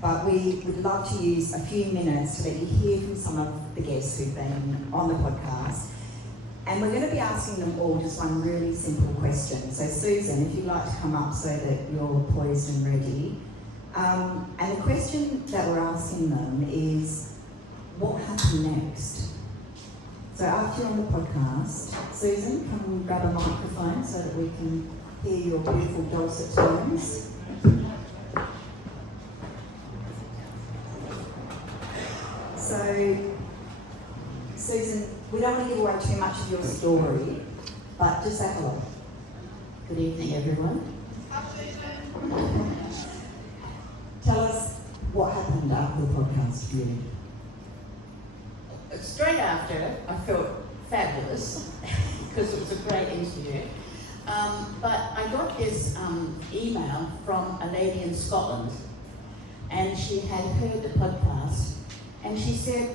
but we would love to use a few minutes to let you hear from some of the guests who've been on the podcast. And we're going to be asking them all just one really simple question. So Susan, if you'd like to come up so that you're poised and ready. And the question that we're asking them is, what happened next? So after you're on the podcast, Susan, come and grab a microphone so that we can hear your beautiful dulcet tones. So, Susan, we don't want to give away too much of your story, but just say hello. Good evening, everyone. Tell us what happened after the podcast for you. Straight after, I felt fabulous because it was a great interview. But I got this email from a lady in Scotland, and she had heard the podcast, and she said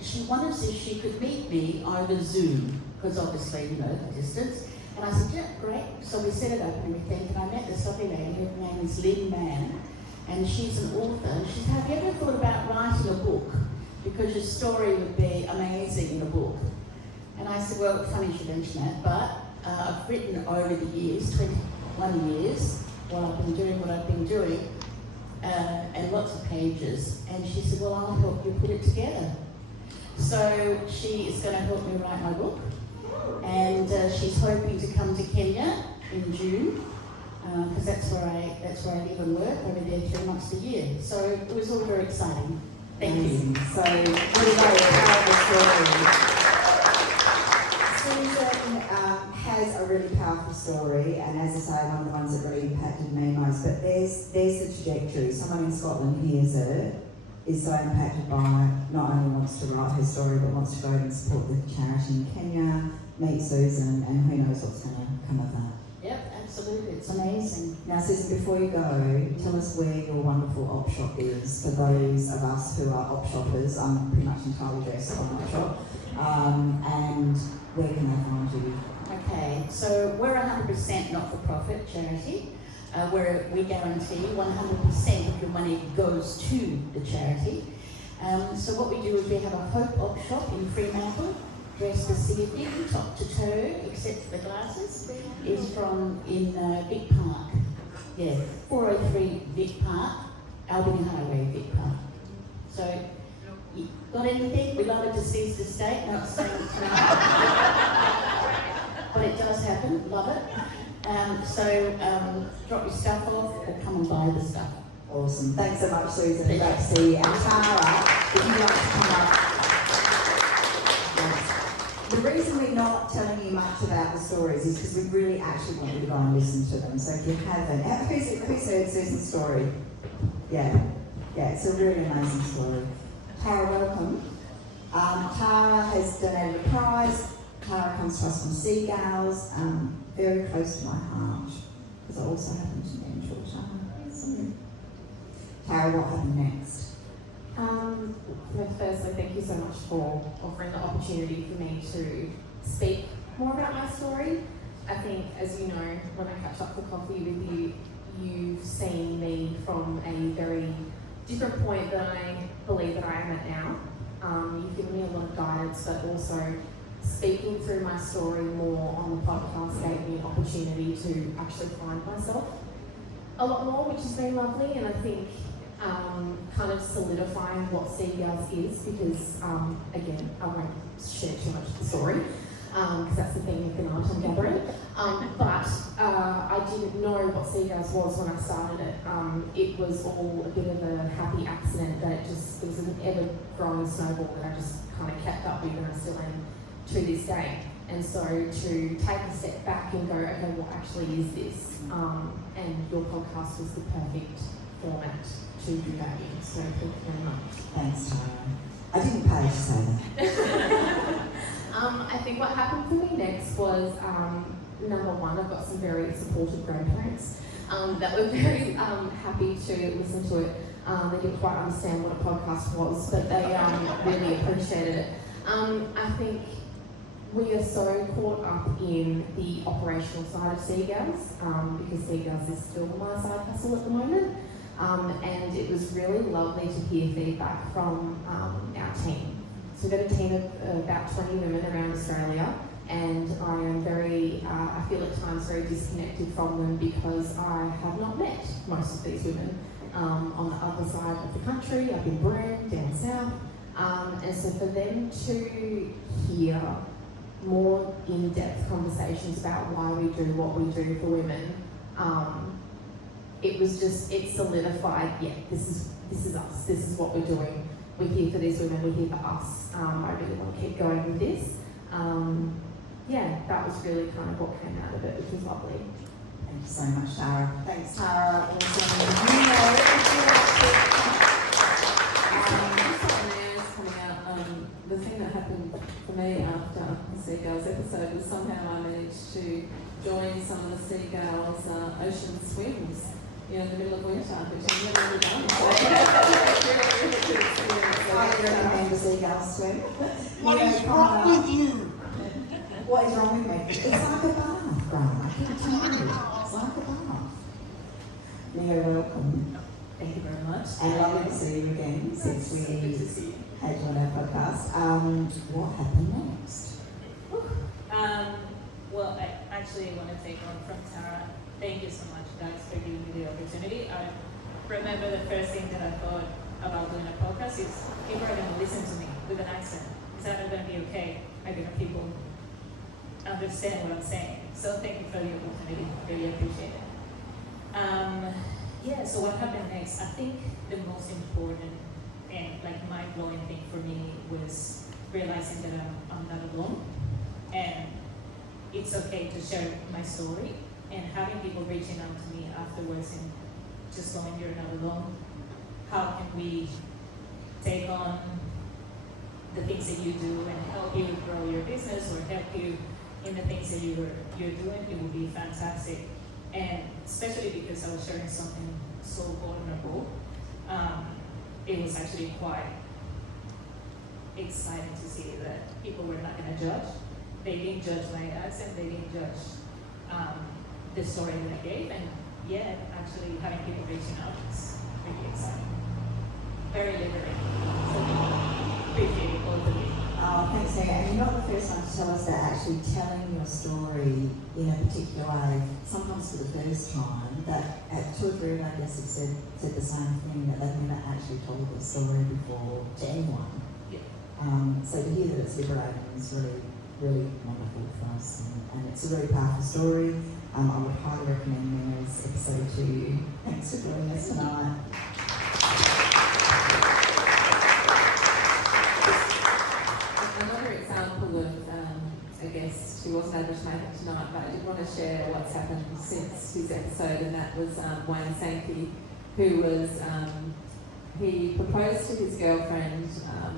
she wonders if she could meet me over Zoom, because obviously, you know, the distance. And I said, yeah, great. So we set it up and everything, and I met this lovely lady. Her name is Lynn Mann, and she's an author. And she said, have you ever thought about writing a book? Because your story would be amazing in a book. And I said, well, funny you should mention that, but I've written over the years, 21 years, while I've been doing what I've been doing, and lots of pages. And she said, well, I'll help you put it together. So she is going to help me write my book, and she's hoping to come to Kenya in June, because that's where I live and work. I'm over there 3 months a year. So it was all very exciting. Thank you. So, really very powerful story. Susan has a really powerful story, and as I say, one of the ones that really impacted me most. But there's the trajectory. Someone in Scotland hears it, is so impacted by, not only wants to write her story, but wants to go and support the charity in Kenya, meet Susan, and who knows what's going to come of that. Yep, absolutely. It's amazing. Now, Susan, before you go, tell us where your wonderful op shop is for those of us who are op shoppers. I'm pretty much entirely dressed on op shop. And where can they find you? Okay, so we're a 100% not-for-profit charity, where we guarantee 100% of your money goes to the charity. So what we do is we have a Hope op shop in Fremantle, dressed specifically top to toe, except for the glasses, is from in Vic Park. Yeah, 403 Vic Park, Albany Highway, Vic Park. So, you got anything? We love a deceased estate, not saying it's but it does happen, love it. So drop your stuff off or come and buy the stuff. Awesome. Thanks so much, Susan. Great to see you. And Tara, if you'd like to come up. The reason we're not telling you much about the stories is because we really actually want you to go and listen to them. So if you haven't, who's heard Susan's story? Yeah, it's a really amazing story. Tara, welcome. Tara has donated a prize. Tara comes to us from Seagulls, very close to my heart, because I also happen to be in Georgia. Tara, what happened next? Firstly, thank you so much for offering the opportunity for me to speak more about my story. I think, as you know, when I catch up for coffee with you, you've seen me from a very different point than I believe that I am at now. You've given me a lot of guidance, but also speaking through my story more on the podcast gave me an opportunity to actually find myself a lot more, which has been lovely, and I think kind of solidifying what Seagulls is, because again, I won't share too much of the story, because that's the thing with the night I'm gathering. But I didn't know what Seagulls was when I started it. It was all a bit of a happy accident that it was an ever-growing snowball that I just kind of kept up with, and I still am to this day. And so to take a step back and go, okay, what actually is this? And your podcast was the perfect format to do that in. So thank you very much. Thanks, Tara. I didn't pay to say that. I think what happened for me next was, number one, I've got some very supportive grandparents that were very happy to listen to it. They didn't quite understand what a podcast was, but they really appreciated it. I think we are so caught up in the operational side of Seagulls, because Seagulls is still my side hustle at the moment. And it was really lovely to hear feedback from our team. So we've got a team of about 20 women around Australia, and I am I feel at times very disconnected from them because I have not met most of these women on the other side of the country, up in Broome, down south. And so for them to hear more in-depth conversations about why we do what we do for women, it solidified, this is us, this is what we're doing. We're here for these women, we're here for us. I really want to keep going with this. That was really kind of what came out of it, which was lovely. Thank you so much, Tara. Thanks, Tara. The thing that happened for me after the Seagulls episode was somehow I managed to join some of the Seagulls ocean swims, in the middle of winter, which I've never ever done. I recommend the Seagulls swim. What is wrong with you? What is wrong with me? It's like a bath, Graham. I can tell you. It's like a bath. You're welcome. Thank you very much. And lovely to see you again since we had you on our podcast. What happened next? Well, I actually want to take on from Tara. Thank you so much, guys, for giving me the opportunity. I remember the first thing that I thought about doing a podcast is people are going to listen to me with an accent. Is that going to be okay? Are going to people understand what I'm saying? So thank you for the opportunity. Really appreciate it. So what happened next? I think the most important and mind-blowing thing for me was realizing that I'm not alone, and it's okay to share my story, and having people reaching out to me afterwards and just going, you're not alone. How can we take on the things that you do and help you grow your business or help you in the things that you're doing? It would be fantastic. And especially because I was sharing something so vulnerable, it was actually quite exciting to see that people were not going to judge. They didn't judge my accent, they didn't judge the story that I gave, and actually having people reaching out is really exciting. Very liberating. So appreciate it, both of you. Thanks, Mega. And you're not the first one to tell us that actually telling your story in a particular way, sometimes for the first time, that two or three of our guests have said the same thing, that they've never actually told the story before to anyone. Yeah. So to hear that it's liberating is really, really wonderful for us, and it's a really powerful story. I would highly recommend Mary's episode to you. Thanks for joining us tonight. Another example of, I guess, she wasn't able to make it tonight, but I did want to share what's happened since his episode, and that was Wayne Sankey, who was, he proposed to his girlfriend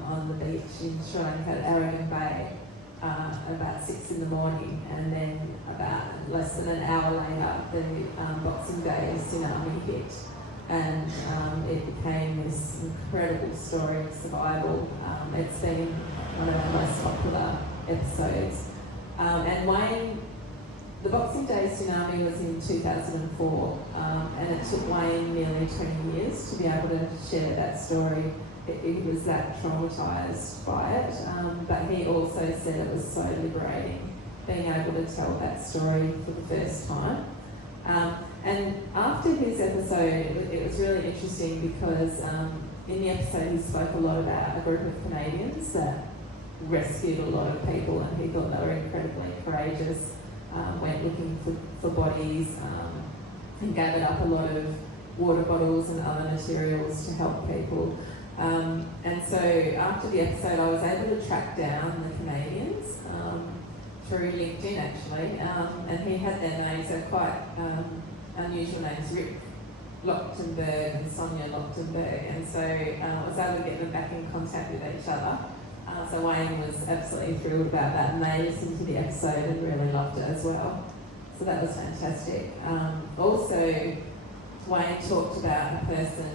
on the beach in Sri Lanka at Aragon Bay about 6 in the morning, and then about less than an hour later, the Boxing Day tsunami hit. And it became this incredible story of survival. It's been one of our most popular episodes. And Wayne, the Boxing Day tsunami was in 2004, and it took Wayne nearly 20 years to be able to share that story. He was that traumatised by it, but he also said it was so liberating being able to tell that story for the first time. And after his episode, it was really interesting because in the episode he spoke a lot about a group of Canadians that rescued a lot of people, and he thought they were incredibly courageous, went looking for bodies, and gathered up a lot of water bottles and other materials to help people. And so after the episode I was able to track down the Canadians through LinkedIn actually, and he had their names, they're quite unusual names, Rick Lochtenberg and Sonia Lochtenberg, and so I was able to get them back in contact with each other. So Wayne was absolutely thrilled about that, and they listened to the episode and really loved it as well. So that was fantastic. Also, Wayne talked about a person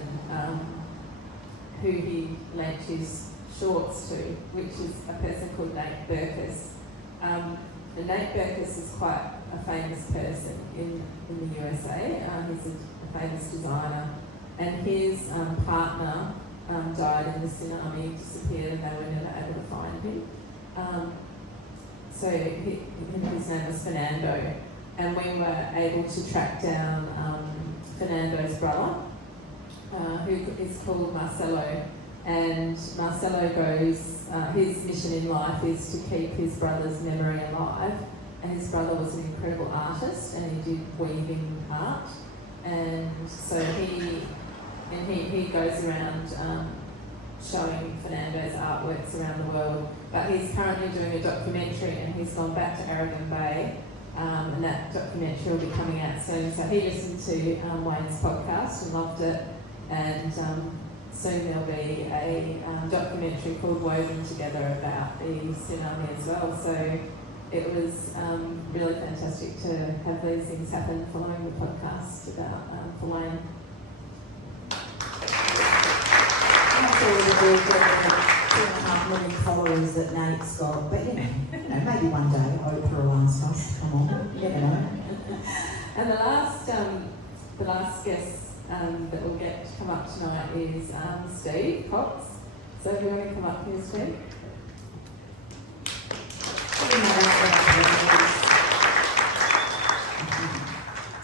who he lent his shorts to, which is a person called Nate Berkus. And Nate Berkus is quite a famous person in the USA. He's a famous designer, and his partner died in the tsunami, disappeared, and they were never able to find him. So his name was Fernando, and we were able to track down Fernando's brother, who is called Marcelo. And Marcelo goes, his mission in life is to keep his brother's memory alive. And his brother was an incredible artist, and he did weaving art. And so he goes around showing Fernando's artworks around the world. But he's currently doing a documentary, and he's gone back to Aragon Bay, and that documentary will be coming out soon. So he listened to Wayne's podcast and loved it, and soon there'll be a documentary called Woven Together about the tsunami as well. So it was really fantastic to have these things happen following the podcast about for Wayne. That's all the good 2.5 million followers that Nate's got, but you know, maybe one day Oprah will ask us. Come on, you never know. And the last guest that will get to come up tonight is Steve Cox. So if you want to come up here, Steve.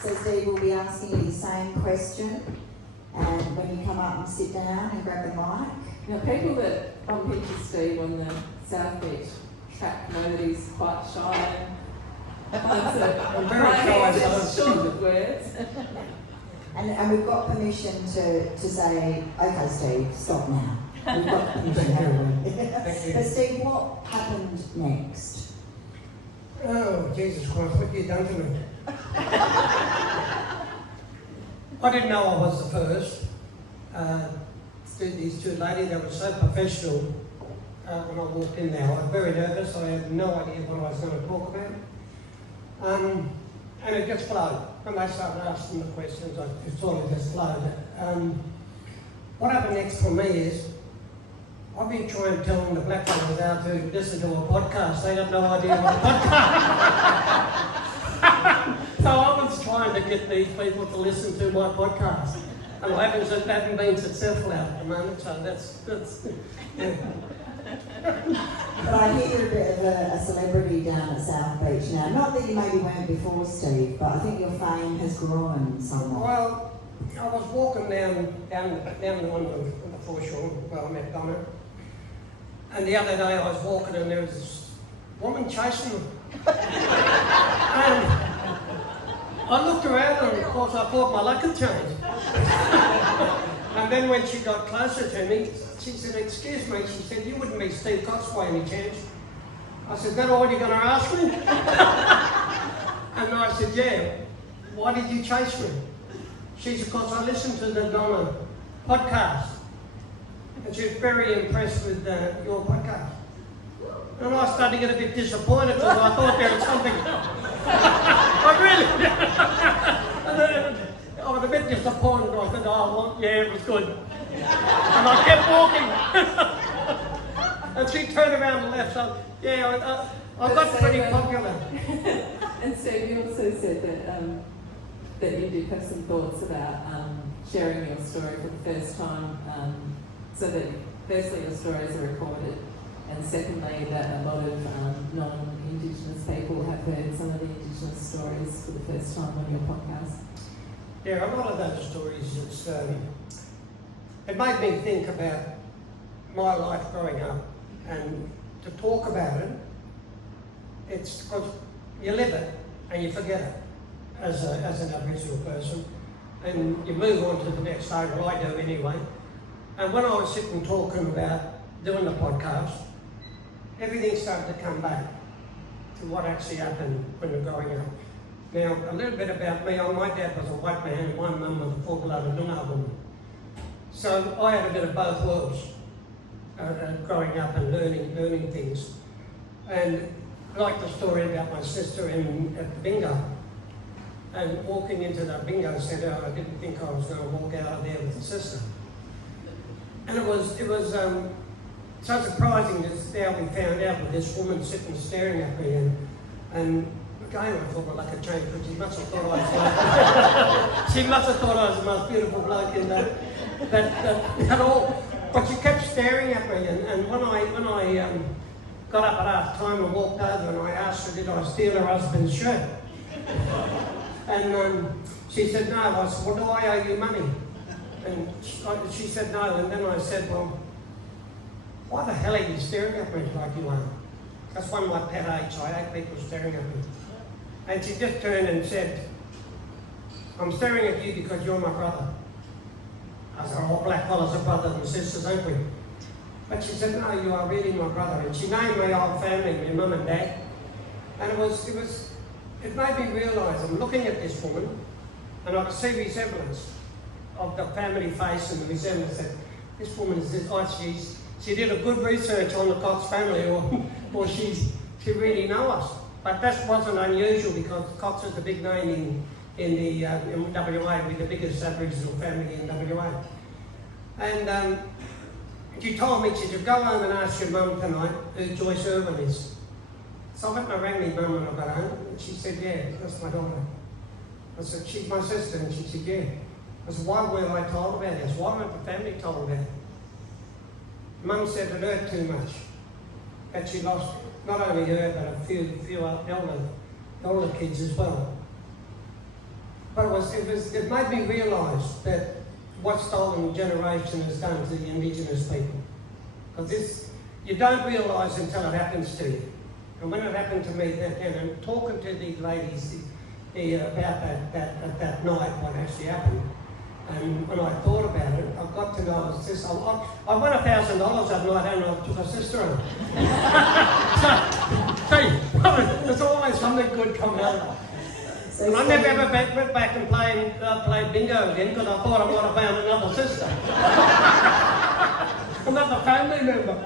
So Steve will be asking you the same question, and when you come up and sit down and grab the mic. Now, people that bump into Steve on the South Beach track know that he's quite shy. I'm very shy, so short of words. And we've got permission to say, okay, Steve, stop now. We've got permission, haven't we? Thank you. But Steve, what happened next? Oh, Jesus Christ, what have you done to me? I didn't know I was the first. These two ladies, they were so professional when I walked in there. I was very nervous. I had no idea what I was going to talk about. And it just flowed. When they started asking the questions, it sort of just flowed. What happened next for me is, I've been trying to tell the black fellas how to listen to a podcast. They have no idea what a podcast. So I was trying to get these people to listen to my podcast. And I haven't been successful at the moment, so that's yeah. But I hear you're a bit of a celebrity down at South Beach now. Not that you maybe weren't before, Steve, but I think your fame has grown somewhat. Well, I was walking down on the foreshore where I met Donna. And the other day I was walking and there was this woman chasing me. And I looked around and of course I thought my luck had changed. And then when she got closer to me, she said, "Excuse me," she said, "you wouldn't be Steve Cox by any chance?" I said, "Is that all you're going to ask me?" And I said, "Yeah, why did you chase me?" She said, "Because I listened to the Donna podcast." And she was very impressed with your podcast. And I started to get a bit disappointed because I thought there was something else. I was a bit disappointed. I said, "Oh, well, yeah, it was good." And I kept walking. And she turned around and left. So, yeah, I got pretty popular. And Steve, you also said that you did have some thoughts about sharing your story for the first time, so that firstly your stories are recorded, and secondly that a lot of non-Indigenous people have heard some of the Indigenous stories for the first time on your podcast. Yeah, a lot of those stories, it made me think about my life growing up, and to talk about it, it's because you live it and you forget it as an Aboriginal person, and you move on to the next stage, well I do anyway. And when I was sitting talking about doing the podcast, everything started to come back to what actually happened when you're growing up. Now, a little bit about me, my dad was a white man and my mum was a full-blooded Noongar woman. So I had a bit of both worlds growing up and learning things. And like the story about my sister at the bingo, and walking into that bingo centre, I didn't think I was going to walk out of there with a sister. And it was so surprising to how we found out with this woman sitting staring at me, and again I thought my luck had changed, but she must have thought I was the most beautiful bloke in that all. But she kept staring at me, and when I got up at half time and walked over and I asked her, did I steal her husband's shirt? And she said, no. I said, well, do I owe you money? And she said no, and then I said, well, why the hell are you staring at me like you are? That's one of my pet hates. I hate people staring at me. And she just turned and said, I'm staring at you because you're my brother. I said, all black fellas are brothers and sisters, aren't we? But she said, no, you are really my brother. And she named my whole family, my mum and dad. And it made me realise, I'm looking at this woman, and I could see resemblance of the family face and the resemblance that this woman is this, she did a good research on the Cox family, or she really knows us. But that wasn't unusual because Cox is a big name in WA, we're the biggest Aboriginal family in WA. And she told me, she said, go home and ask your mum tonight who Joyce Irwin is. So I went and I rang my mum when I got home, and she said, yeah, that's my daughter. I said, she's my sister, and she said, yeah. I said, why weren't I told about this? Why weren't the family told about it? Mum said it hurt too much. That she lost not only her, but a few elder kids as well. But it made me realise that what Stolen Generation has done to the Indigenous people. Because you don't realise until it happens to you. And when it happened to me then, and talking to these ladies about that night, what actually happened, and when I thought about it, I got to know it's this. I won $1,000 that night, and I took her sister home. So there's always something good coming out of it. And I never ever went back and played bingo again because I thought I might have found another sister. Another family member.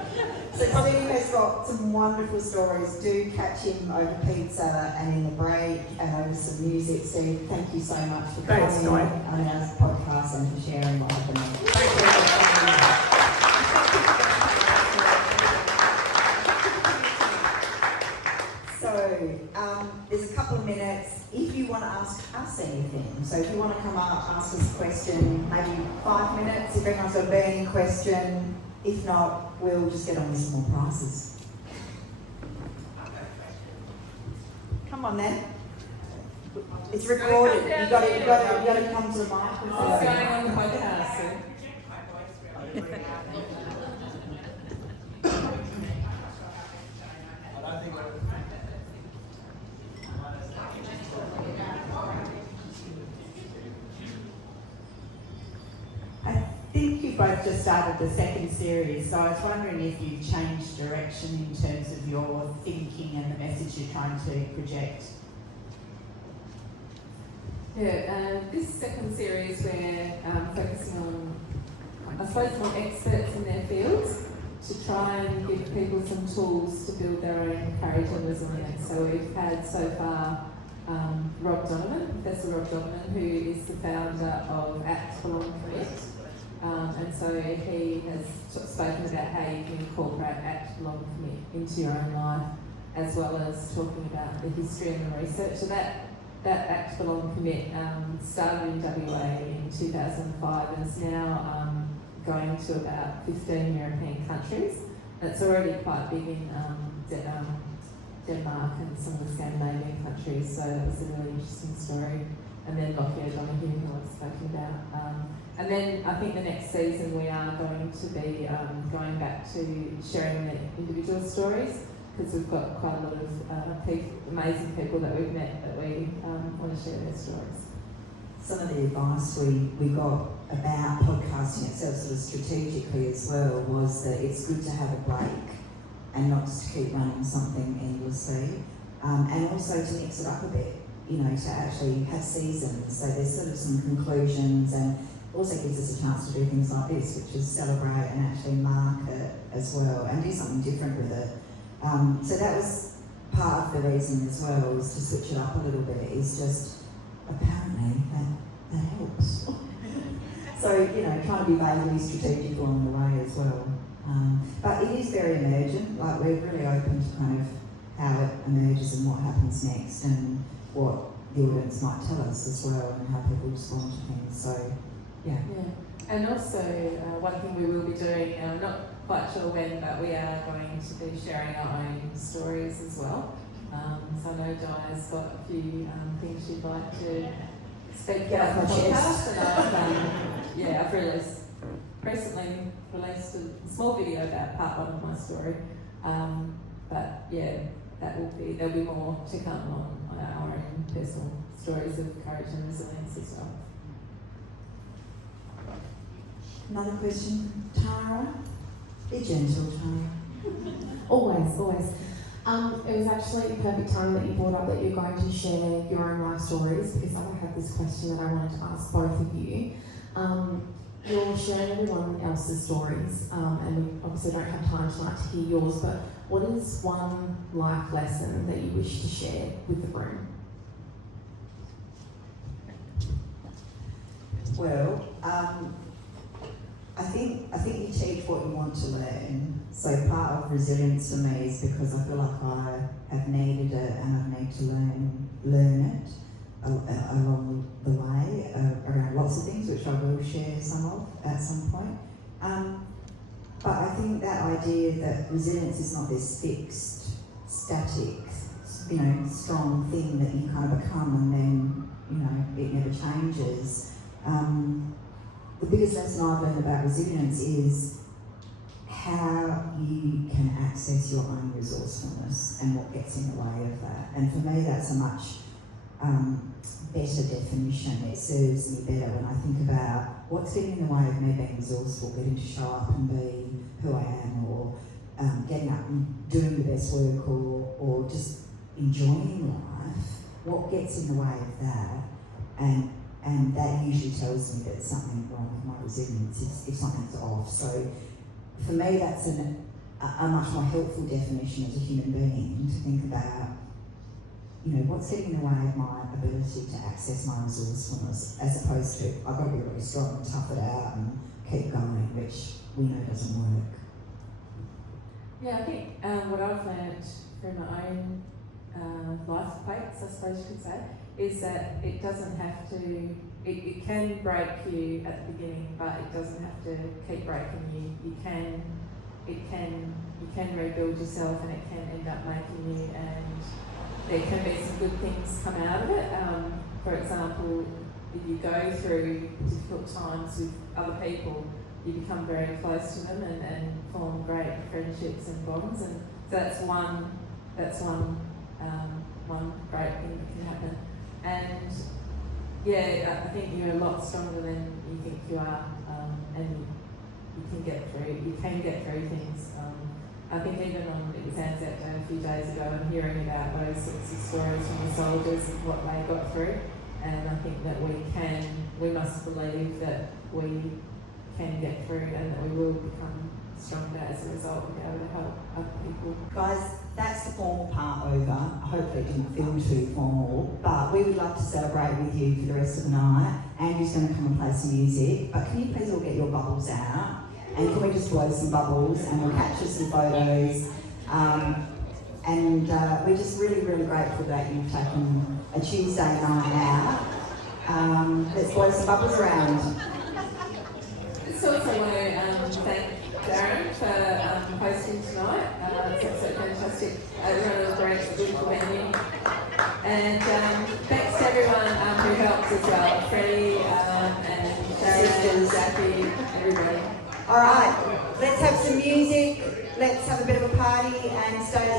So Steve has got some wonderful stories. Do catch him over pizza and in the break and over some music. Steve, thank you so much for coming on our podcast and for sharing what happened. So there's a couple of minutes if you want to ask us anything. So if you want to come up, ask us a question, maybe 5 minutes if anyone's got a burning question. If not, we'll just get on with some more prizes. Come on then. It's recorded. You got to come to the microphone. It's going on the podcast. So. I think you both just started the second series, so I was wondering if you've changed direction in terms of your thinking and the message you're trying to project. Yeah, this second series we're focusing on, I suppose, on experts in their fields to try and give people some tools to build their own courage and resilience. So we've had so far Professor Rob Donovan, who is the founder of Act Belong Commit. And so he has spoken about how you can incorporate Act Belong Commit into your own life, as well as talking about the history and the research. So that Act Belong Commit started in WA in 2005 and is now going to about 15 European countries. And it's already quite big in Denmark and some of the Scandinavian countries, so that was a really interesting story. And then Lockyer Donahue, who I was spoken about. And then I think the next season we are going to be going back to sharing the individual stories, because we've got quite a lot of amazing people that we've met that we want to share their stories. Some of the advice we got about podcasting itself sort of strategically as well was that it's good to have a break and not just to keep running something endlessly, and also to mix it up a bit, to actually have seasons. So there's sort of some conclusions, and also gives us a chance to do things like this, which is celebrate and actually market as well and do something different with it. So that was part of the reason as well, was to switch it up a little bit, is just apparently that helps. So, trying to be vaguely strategic along the way as well. But it is very emergent, like we're really open to kind of how it emerges and what happens next and what the audience might tell us as well and how people respond to things. So, yeah. And also, one thing we will be doing, and I'm not quite sure when, but we are going to be sharing our own stories as well. So I know Donna's got a few things she'd like to speak about the podcast, and I've recently released a small video about part one of my story. But yeah, there'll be more to come on our own personal stories of courage and resilience as well. Another question, Tara? Be gentle, Tara. Always. It was actually perfect time that you brought up that you're going to share your own life stories, because I had this question that I wanted to ask both of you. You're sharing everyone else's stories, and we obviously don't have time tonight to hear yours, but what is one life lesson that you wish to share with the room? Well, I think you teach what you want to learn. So part of resilience for me is because I feel like I have needed it and I need to learn it along the way around lots of things, which I will share some of at some point. But I think that idea that resilience is not this fixed, static, strong thing that you kind of become and then, it never changes. The biggest lesson I've learned about resilience is how you can access your own resourcefulness and what gets in the way of that. And for me, that's a much better definition. It serves me better when I think about what's getting in the way of me being resourceful, getting to show up and be who I am, or getting up and doing the best work, or just enjoying life. What gets in the way of that? And that usually tells me that something's wrong with my resilience, if something's off. So for me, that's a much more helpful definition as a human being, to think about, what's getting in the way of my ability to access my resourcefulness, as opposed to, I've got to be really strong and tough it out and keep going, which we know doesn't work. Yeah, I think what I've learned from my own life quakes, I suppose you could say, is that it doesn't have to, it can break you at the beginning, but it doesn't have to keep breaking you. You can rebuild yourself, and it can end up making you, and there can be some good things come out of it. For example, if you go through difficult times with other people, you become very close to them and form great friendships and bonds, and so that's one great thing that can happen. And I think you're a lot stronger than you think you are, and you can get through things. I think even on it was Anzac Day a few days ago, and hearing about those sorts of stories from the soldiers and what they got through, and I think that we must believe that we can get through and that we will become stronger as a result and be able to help other people. Guys, that's the formal part over. Hopefully it didn't feel too formal, but we would love to celebrate with you for the rest of the night. Andrew's going to come and play some music, but can you please all get your bubbles out? And can we just blow some bubbles and we'll capture some photos. And we're just really, really grateful that you've taken a Tuesday night out. Let's blow some bubbles around. So also want to thank Darren for hosting tonight. It's absolutely fantastic. Everyone was great, a beautiful venue. And thanks to everyone who helps as well. Freddie and Darren, Jackie, everybody. All right, let's have some music. Let's have a bit of a party and stay